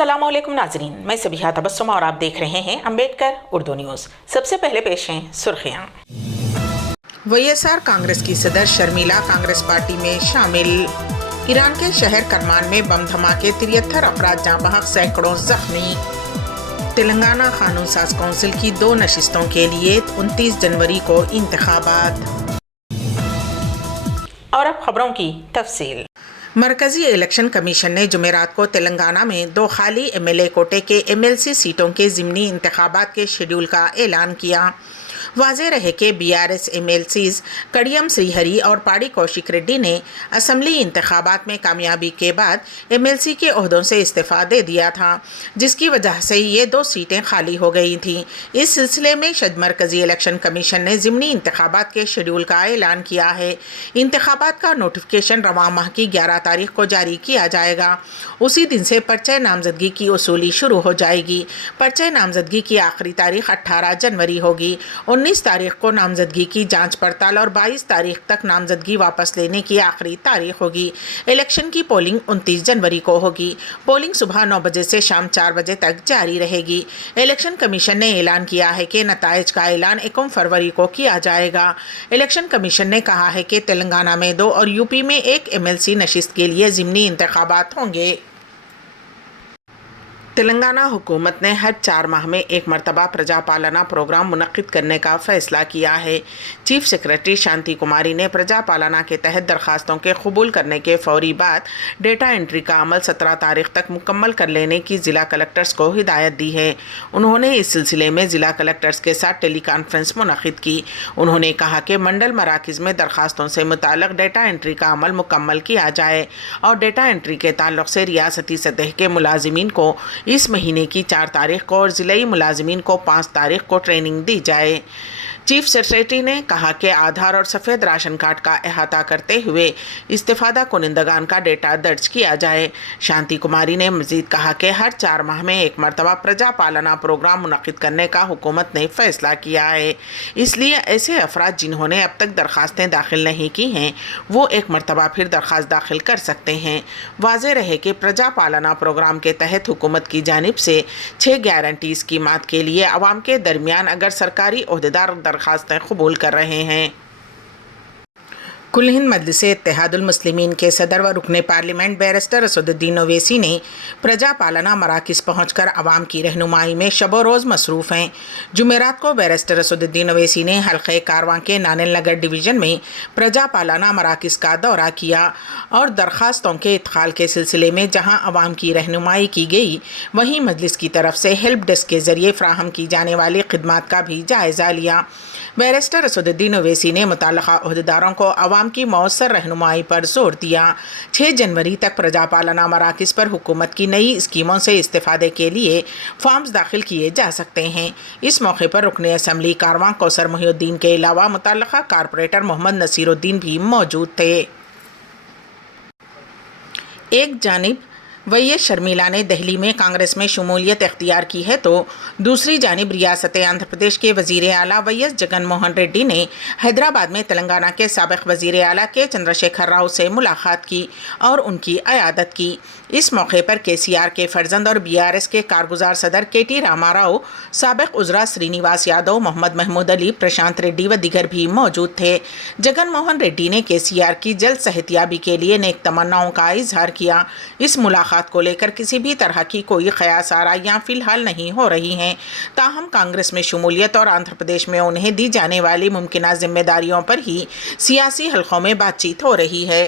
अस्सलाम वालेकुम नाजरीन, मैं सबिहा तबस्सुम और आप देख रहे हैं अम्बेडकर उर्दू न्यूज़। सबसे पहले पेश हैं सुर्खियाँ। वाईएसआर कांग्रेस की सदर शर्मिला कांग्रेस पार्टी में शामिल। ईरान के शहर करमान में बम धमाके, 73 अफराद जाँ बहक, सैकड़ों जख्मी। तेलंगाना कानून साज कौंसिल की 2 नशिस्तों के लिए 29 जनवरी को इंतखाबात। और अब खबरों की तफसील। मरकजी इलेक्शन कमीशन ने जुमेरात को तेलंगाना में 2 खाली एमएलए कोटे के एमएलसी सीटों के ज़िमनी इंतखाबात के शेड्यूल का ऐलान किया। वाज़ेह रहे कि बीआरएस एमएलसीज कड़ियम श्रीहरी और पाड़ी कौशिक रेड्डी ने असम्बली इंतखाबात में कामयाबी के बाद एमएलसी के ओहदों से इस्तीफ़ा दे दिया था, जिसकी वजह से ये 2 सीटें खाली हो गई थीं। इस सिलसिले में मरकजी इलेक्शन कमीशन ने ज़िमनी इंतखाबात के शेड्यूल का ऐलान किया है। इंतखाबात का नोटिफिकेशन रवां माह की 11 तारीख को जारी किया जाएगा। उसी दिन से पर्चे नामजदगी की वसूली शुरू हो जाएगी। पर्चे नामजदगी की आखिरी तारीख 18 जनवरी होगी। 19 तारीख को नामजदगी की जांच पड़ताल और 22 तारीख तक नामजदगी वापस लेने की आखिरी तारीख होगी। इलेक्शन की पोलिंग 29 जनवरी को होगी। पोलिंग सुबह 9 बजे से शाम 4 बजे तक जारी रहेगी। इलेक्शन कमीशन ने ऐलान किया है कि नताइज का ऐलान 1 फरवरी को किया जाएगा। इलेक्शन कमीशन ने कहा है कि तेलंगाना में 2 और यूपी में 1 एमएलसी नशिस्त के लिए ज़िमनी इंतखाबात होंगे। तेलंगाना हुकूमत ने हर 4 माह में 1 मरतबा प्रजा पालना प्रोग्राम मुनक्किद करने का फ़ैसला किया है। चीफ सेक्रेटरी शांति कुमारी ने प्रजा पालना के तहत दरखास्तों के कबूल करने के फौरी बाद डेटा एंट्री का अमल 17 तारीख तक मुकम्मल कर लेने की ज़िला कलेक्टर्स को हिदायत दी है। उन्होंने इस सिलसिले में ज़िला कलेक्टर्स के साथ टेली कॉन्फ्रेंस मुनक्किद की। उन्होंने कहा कि मंडल मराकिज़ में दरखास्तों से मुताल्लिक़ डेटा एंट्री का अमल मुकम्मल किया जाए और डेटा एंट्री के ताल्लुक़ से रियासती सतह के मुलाजिमीन को इस महीने की 4 तारीख को और ज़िलाई मुलाजिमीन को 5 तारीख को ट्रेनिंग दी जाए। चीफ सेक्रेटरी ने कहा कि आधार और सफ़ेद राशन कार्ड का अहाता करते हुए इस्तिफ़ादा कुनिंदगान का डेटा दर्ज किया जाए। शांति कुमारी ने मज़ीद कहा कि हर 4 माह में 1 मरतबा प्रजा पालना प्रोग्राम मुनक्किद करने का हुकूमत ने फ़ैसला किया है। इसलिए ऐसे अफराद जिन्होंने अब तक दरखास्तें दाखिल नहीं की हैं, वो 1 मरतबा फिर दरख्वास्त दाखिल कर सकते हैं। वाज़ेह रहे कि प्रजा पालना प्रोग्राम के तहत हुकूमत की जानिब से 6 गारंटी स्कीमात के लिए अवाम के दरमियान अगर सरकारी ओहदेदार दरखास्तें कबूल कर रहे हैं। कुल हिंद मजलिस इत्तेहादुल मुस्लिमीन के सदर व रुकने पार्लियामेंट बैरिस्टर असदुद्दीन ओवैसी ने प्रजा पालना मराकिज़ पहुँचकर आवाम की रहनुमाई में शबो रोज़ मसरूफ़ हैं। जुमेरात को बैरिस्टर असदुद्दीन ओवैसी ने हल्क़े कारवां के नानिल नगर डिवीज़न में प्रजा पालना मराकिज़ का दौरा किया और दरख्वास्तों के इत्काल के सिलसिले में जहाँ आवाम की रहनुमाई की गई, वहीं मजलिस की तरफ से हेल्प डेस्क के ज़रिए फ़राहम की जाने वाली खिदमात का भी जायज़ा लिया। बैरिस्टर असदुद्दीन ओवैसी ने मुतल्लिक़ा ओहदेदारों को आवाम की मौसर रहनुमाई पर जोर दिया। 6 जनवरी तक प्रजा पालना मराकिज़ पर हुकूमत की नई स्कीमों से इस्तिफ़ादे के लिए फॉर्म्स दाखिल किए जा सकते हैं। इस मौके पर रुकने असम्बली कारवां कौसर मोहिउद्दीन के अलावा मुतल्लिक़ा कारपोरेटर मोहम्मद नसीरुद्दीन भी मौजूद थे। एक जानिब वाईएस शर्मिला ने दिल्ली में कांग्रेस में शमूलियत इख्तियार की है, तो दूसरी जानिब रियासत आंध्र प्रदेश के वज़ीर आला वाईएस जगन मोहन रेड्डी ने हैदराबाद में तेलंगाना के साबिक़ वज़ीर आला के चंद्रशेखर राव से मुलाकात की और उनकी अयादत की। इस मौके पर केसीआर के फर्जंद और बीआरएस के कारगुजार सदर केटी रामाराव, साबिक़ उज़रा श्रीनिवास यादव, मोहम्मद महमूद अली, प्रशांत रेड्डी व दीगर भी मौजूद थे। जगन मोहन रेड्डी ने केसीआर की जल्द सेहतियाबी के लिए नेक तमन्नाओं का इजहार किया। इस मुलाकात को लेकर किसी भी तरह की कोई क़यास आराइयाँ फ़िलहाल नहीं हो रही हैं। ताहम कांग्रेस में शमूलियत और आंध्र प्रदेश में उन्हें दी जाने वाली मुमकिना जिम्मेदारियों पर ही सियासी हलक़ों में बातचीत हो रही है।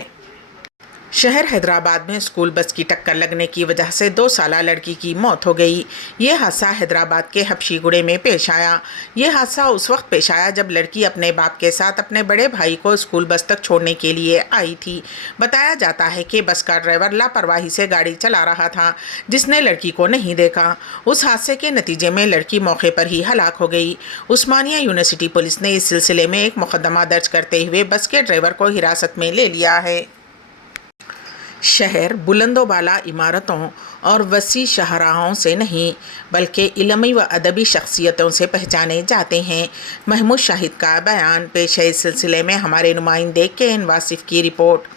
शहर हैदराबाद में स्कूल बस की टक्कर लगने की वजह से 2 साला लड़की की मौत हो गई। ये हादसा हैदराबाद के हबशीगुड़े में पेश आया। ये हादसा उस वक्त पेश आया जब लड़की अपने बाप के साथ अपने बड़े भाई को स्कूल बस तक छोड़ने के लिए आई थी। बताया जाता है कि बस का ड्राइवर लापरवाही से गाड़ी चला रहा था, जिसने लड़की को नहीं देखा। उस हादसे के नतीजे में लड़की मौके पर ही हलाक हो गई। उस्मानिया यूनिवर्सिटी पुलिस ने इस सिलसिले में एक मुकदमा दर्ज करते हुए बस के ड्राइवर को हिरासत में ले लिया है। शहर बुलंदोबाला इमारतों और वसी शाहराहों से नहीं बल्कि इल्मी व अदबी शख्सियतों से पहचाने जाते हैं। महमूद शाहिद का बयान पेश है। इस सिलसिले में हमारे नुमाइंदे के एन वासिफ की रिपोर्ट।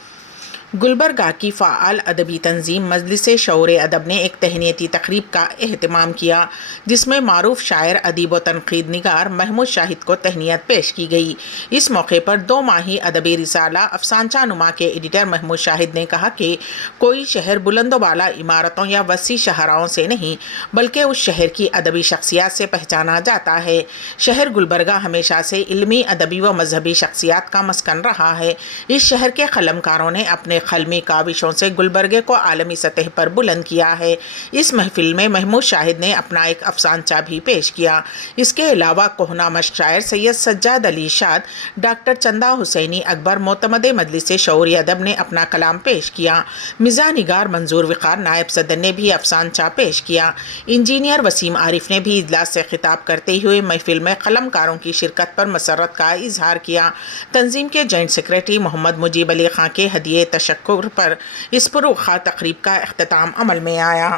गुलबर्गा की फ़ाल अदबी तंजीम मजलिस शऊर अदब ने एक तहनीती तकरीब का एहतमाम किया, जिसमें मारूफ शायर, अदीब व तनकीद निगार महमूद शाहिद को तहनीत पेश की गई। इस मौके पर 2 माही अदबी रिसाला अफसानचा नुमा के एडिटर महमूद शाहिद ने कहा कि कोई शहर बुलंदोबाला इमारतों या वसी शहराओं से नहीं, बल्कि उस शहर की अदबी शख्सियात से पहचाना जाता है। शहर गुलबर्गा हमेशा से इल्मी, अदबी व मजहबी शख्सियात का मस्कन रहा है। इस शहर के कलमकारों ने अपने खलमी काविशों से गुलबर्गे को आलमी सतह पर बुलंद किया है। इस महफिल में महमूद शाहिद ने अपना एक अफसानचा भी पेश किया। इसके अलावा कोहना मश्क शायर सैयद सज्जाद अली शाद, डॉक्टर चंदा हुसैनी अकबर मोतमद मजलिस शऊर अदब ने अपना कलाम पेश किया। मिज़ा निगार मंजूर विकार नायब सदर ने भी अफसानचा पेश किया। इंजीनियर वसीम आरिफ ने भी इजलास से खिताब करते हुए महफिल में कलमकारों की शिरकत पर मसरत का इजहार किया। तंजीम के जॉइंट सेक्रेटरी मोहम्मद मुजीब अली खां के हदिये तशक्कुर पर इस पुरखा तकरीब का इख्तिताम अमल में आया।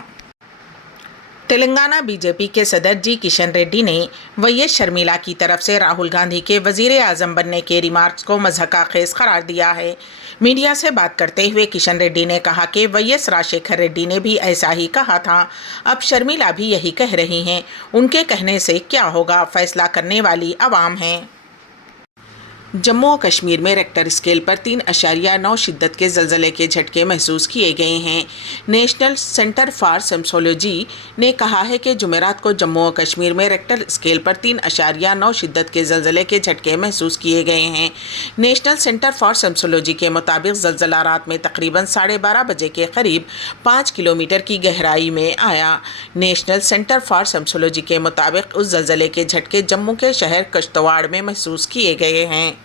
तेलंगाना बीजेपी के सदर जी किशन रेड्डी ने वैएस शर्मिला की तरफ से राहुल गांधी के वजीर आज़म बनने के रिमार्क्स को मज़हका खेज करार दिया है। मीडिया से बात करते हुए किशन रेड्डी ने कहा कि वैएस राजशेखर रेड्डी ने भी ऐसा ही कहा था, अब शर्मिला भी यही कह रही हैं। उनके कहने से क्या होगा, फैसला करने वाली अवाम है। जम्मू और कश्मीर में रेक्टर स्केल पर 3.9 शिद्दत के ज़लज़ले के झटके महसूस किए गए हैं। नेशनल सेंटर फॉर सेस्मोलॉजी ने कहा है कि जुमेरात को जम्मू और कश्मीर में रेक्टर स्केल पर 3.9 शिद्दत के ज़लज़ले के झटके महसूस किए गए हैं। नेशनल सेंटर फॉर सेस्मोलॉजी के मुताबिक ज़लज़ला रात में तकरीबन 12:30 बजे के करीब 5 किलोमीटर की गहराई में आया। नेशनल सेंटर फॉर सेस्मोलॉजी के मुताबिक उस ज़लज़ले के झटके जम्मू के शहर कश्तवाड़ में महसूस किए गए हैं।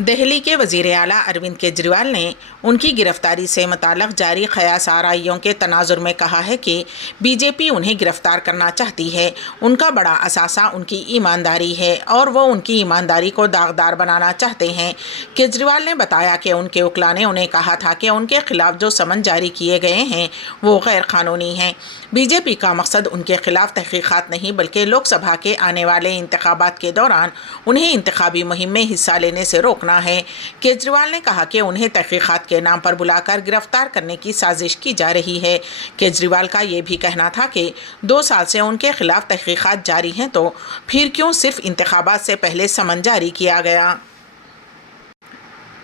दिल्ली के वज़ीर आला अरविंद केजरीवाल ने उनकी गिरफ्तारी से मुताल्लिक़ जारी क़यास आराइयों के तनाजुर में कहा है कि बीजेपी उन्हें गिरफ्तार करना चाहती है। उनका बड़ा असासा उनकी ईमानदारी है और वो उनकी ईमानदारी को दागदार बनाना चाहते हैं। केजरीवाल ने बताया कि उनके वकील ने उन्हें कहा था कि उनके खिलाफ जो समन जारी किए गए हैं वो गैर कानूनी हैं। बीजेपी का मकसद उनके खिलाफ तहक़ीक़ात नहीं, बल्कि लोकसभा के आने वाले इंतखाबात के दौरान उन्हें इंतखाबी मुहिम में हिस्सा लेने से रोकना है। केजरीवाल ने कहा कि उन्हें तहक़ीक़ात के नाम पर बुलाकर गिरफ्तार करने की साजिश की जा रही है। केजरीवाल का ये भी कहना था कि 2 साल से उनके खिलाफ तहक़ीक़ात जारी हैं, तो फिर क्यों सिर्फ इंतखाबात से पहले समन जारी किया गया।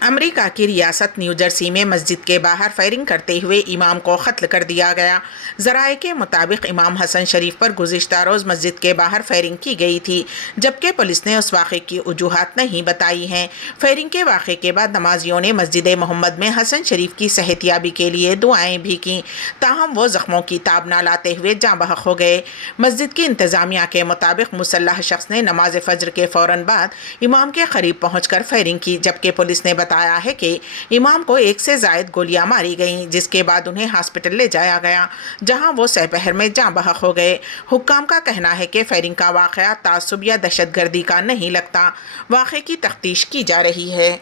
अमेरिका की रियासत न्यू जर्सी में मस्जिद के बाहर फायरिंग करते हुए इमाम को कत्ल कर दिया गया। ज़राए के मुताबिक इमाम हसन शरीफ पर गुज़िश्ता रोज़ मस्जिद के बाहर फायरिंग की गई थी, जबकि पुलिस ने उस वाक़े की वजूहात नहीं बताई हैं। फायरिंग के वाक़े के बाद नमाजियों ने मस्जिद मोहम्मद में हसन शरीफ की सेहतियाबी के लिए दुआएं भी कीं, ताहम वो ज़ख्मों की ताब ना लाते हुए जाँ बहक हो गए। मस्जिद की इंतज़ामिया के मुताबिक मुसल्लह शख्स ने नमाज फ़ज्र के फ़ौरन बाद इमाम के करीब पहुँच कर फायरिंग की, जबकि पुलिस ने बताया है कि इमाम को 1 से ज़ायद गोलियां मारी गईं, जिसके बाद उन्हें हॉस्पिटल ले जाया गया, जहां वो सहपहर में जाँ बहक हो गए। हुक्काम का कहना है कि फायरिंग का वाक़या तासुब या दहशतगर्दी का नहीं लगता। वाक़े की तफ्तीश की जा रही है।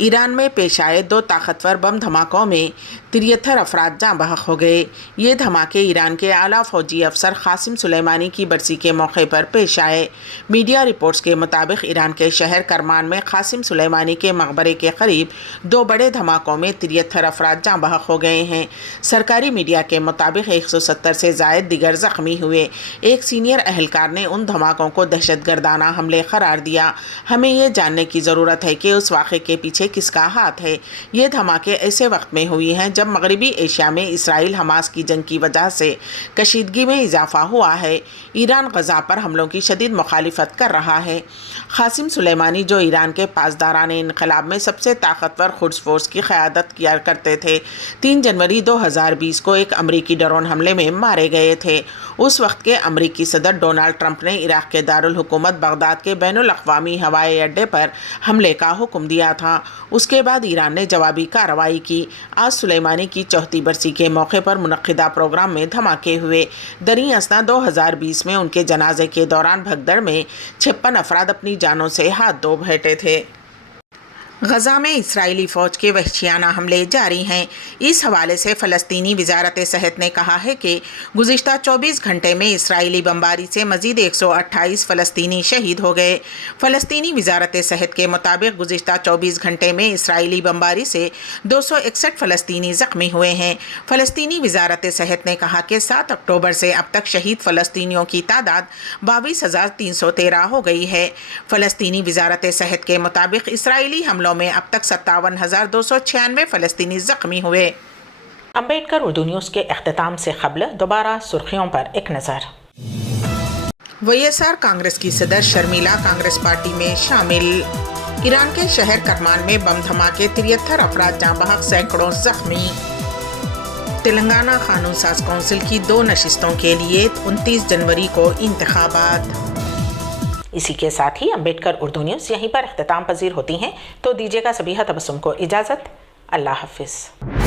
ईरान में पेश आए 2 ताकतवर बम धमाकों में 73 अफराद जाँ बहक हो गए। ये धमाके ईरान के आला फ़ौजी अफसर क़ासिम सुलेमानी की बरसी के मौके पर पेश आए। मीडिया रिपोर्ट्स के मुताबिक ईरान के शहर करमान में क़ासिम सुलेमानी के मकबरे के करीब 2 बड़े धमाकों में 73 अफराद जाँ बहक हो गए हैं। सरकारी मीडिया के मुताबिक 170 से ज़ायद दिगर ज़ख्मी हुए। एक सीनियर अहलकार ने उन धमाकों को दहशतगर्दाना हमले करार दिया। हमें ये जानने की ज़रूरत है कि उस वाक़े के पीछे किसका हाथ है। ये धमाके ऐसे वक्त में हुई हैं जब मगरबी एशिया में इसराइल हमास की जंग की वजह से कशीदगी में इजाफा हुआ है। ईरान गज़ा पर हमलों की शदीद मुखालिफत कर रहा है। क़ासिम सुलेमानी, जो ईरान के पासदारान इनक़लाब में सबसे ताकतवर खुद्स फोर्स की क़यादत किया करते थे, 3 जनवरी 2020 को एक अमरीकी ड्रोन हमले में मारे गए थे। उस वक्त के अमरीकी सदर डोनाल्ड ट्रंप ने इराक़ के दारुल हुकूमत बगदाद के बैनुल अक़वामी हवाई अड्डे पर हमले का हुक्म दिया था। उसके बाद ईरान ने जवाबी कार्रवाई की। आज सुलेमानी की 4थी बरसी के मौके पर मुनक्किदा प्रोग्राम में धमाके हुए। दरी असना 2020 में उनके जनाजे के दौरान भगदड़ में 56 अफराद अपनी जानों से हाथ धो बैठे थे। غزہ میں اسرائیلی فوج کے وحشیانہ حملے جاری ہیں۔ اس حوالے سے فلسطینی وزارت صحت نے کہا ہے کہ گزشتہ 24 گھنٹے میں اسرائیلی بمباری سے مزید 128 فلسطینی شہید ہو گئے۔ فلسطینی وزارت صحت کے مطابق گزشتہ 24 گھنٹے میں اسرائیلی بمباری سے 261 فلسطینی زخمی ہوئے ہیں۔ فلسطینی وزارت صحت نے کہا کہ 7 اکتوبر سے اب تک شہید فلسطینیوں کی تعداد 22,313 ہو گئی ہے۔ فلسطینی وزارت صحت کے مطابق اسرائیلی حملوں میں اب تک 57,296 فلسطینی زخمی ہوئے۔ امبیڈکر اردو نیوز کے اختتام سے قبل دوبارہ سرخیوں پر ایک نظر۔ وائس آر کانگریس کی صدر شرمیلا کانگریس پارٹی میں شامل۔ ایران کے شہر کرمان میں بم دھماکے، 73 افراد جاں بحق، سینکڑوں زخمی۔ تلنگانہ قانون ساز کونسل کی 2 نشستوں کے لیے 29 جنوری کو انتخابات۔ اسی کے ساتھ ہی امبیڈکر اردو نیوز یہیں پر اختتام پذیر ہوتی ہیں، تو دیجیے گا سبیحہ تبسم کو اجازت۔ اللہ حافظ۔